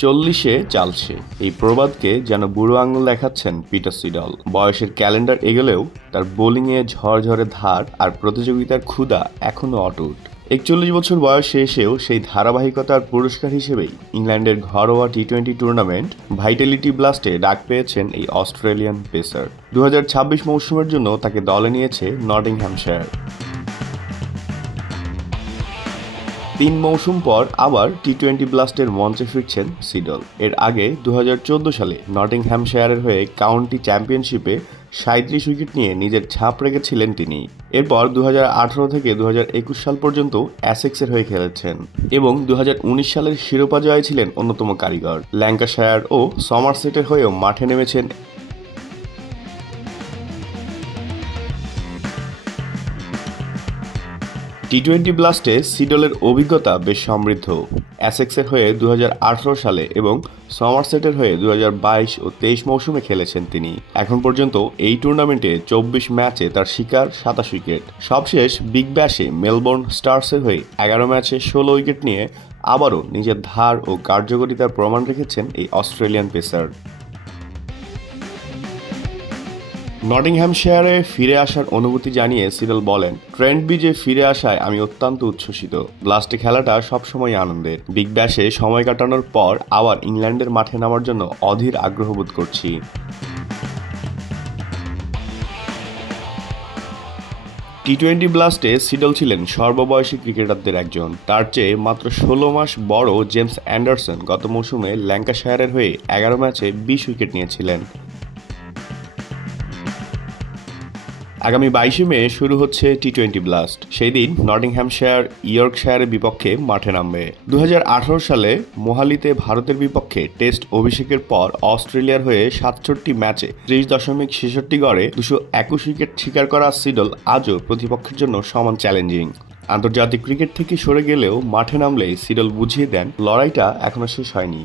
40-এ চালছে, এই প্রবাদকে যেন বুড়ো আঙুল দেখাচ্ছেন পিটার সিডল। বয়সের ক্যালেন্ডার এগোলেও তার বোলিংয়ে ঝরঝরে ধার আর প্রতিযোগিতার ক্ষুধা এখনও অটুট। 41 বছর বয়সে এসেও সেই ধারাবাহিকতার পুরস্কার হিসেবেই ইংল্যান্ডের ঘরোয়া টি-20 টুর্নামেন্ট ভাইটালিটি ব্লাস্টে ডাক পেয়েছেন এই অস্ট্রেলিয়ান পেসার। 2026 মৌসুমের জন্য তাকে দলে নিয়েছে নটিংহ্যামশায়ার। 3 মৌসুম পর আবার টি-20 ব্লাস্টের মঞ্চে ফিরছেন সিডল। এর আগে 2014 সালে নটিংহ্যামশায়ারের হয়ে কাউন্টি চ্যাম্পিয়নশিপে 37 উইকেট নিয়ে নিজের ছাপ রেখেছিলেন তিনি। এরপর 2018 থেকে 2021 সাল পর্যন্ত অ্যাসেক্সের হয়ে খেলেছেন এবং 2019 সালের শিরোপা জয়ে ছিলেন অন্যতম কারিগর। ল্যাঙ্কাশায়ার ও সমারসেটের হয়েও মাঠে নেমেছেন। টি-20 ব্লাস্টে সিডলের অভিজ্ঞতা বেশ সমৃদ্ধ। অ্যাসেক্সের হয়ে 2018 সালে এবং সমারসেটের হয়ে 2022 ও 23 মৌসুমে খেলেছেন তিনি। এখন পর্যন্ত এই টুর্নামেন্টে 24 ম্যাচে তার শিকার 27 উইকেট। সবশেষ বিগ ব্যাশে মেলবোর্ন স্টার্সের হয়ে 11 ম্যাচে 16 উইকেট নিয়ে আবারও নিজের ধার ও কার্যকরিতার প্রমাণ রেখেছেন এই অস্ট্রেলিয়ান পেসার। নটিংহ্যামশায়ারে ফিরে আসার অনুভূতি জানিয়ে সিডল বলেন, ট্রেন্ট ব্রিজে ফিরে আসায় আমি অত্যন্ত উচ্ছ্বসিত। ব্লাস্টে খেলাটা সবসময় আনন্দের। বিগ ব্যাশে সময় কাটানোর পর আবার ইংল্যান্ডের মাঠে নামার জন্য অধীর আগ্রহ বোধ করছি। টি-20 ব্লাস্টে সিডল ছিলেন সর্ববয়সী ক্রিকেটারদের একজন। তার চেয়ে মাত্র 16 মাস বড় জেমস অ্যান্ডারসন গত মৌসুমে ল্যাঙ্কাশায়ারের হয়ে 11 ম্যাচে 20 উইকেট নিয়েছিলেন। আগামী 22 মে শুরু হচ্ছে টি-20 ব্লাস্ট। সেই দিন নটিংহ্যামশায়ার ইয়র্কশায়ারের বিপক্ষে মাঠে নামবে। 2018 সালে মোহালিতে ভারতের বিপক্ষে টেস্ট অভিষেকের পর অস্ট্রেলিয়ার হয়ে 67 ম্যাচে 30.66 গড়ে 221 উইকেট শিকার করা সিডল আজও প্রতিপক্ষের জন্য সমান চ্যালেঞ্জিং। আন্তর্জাতিক ক্রিকেট থেকে সরে গেলেও মাঠে নামলেই সিডল বুঝিয়ে দেন লড়াইটা এখনো শেষ হয়নি।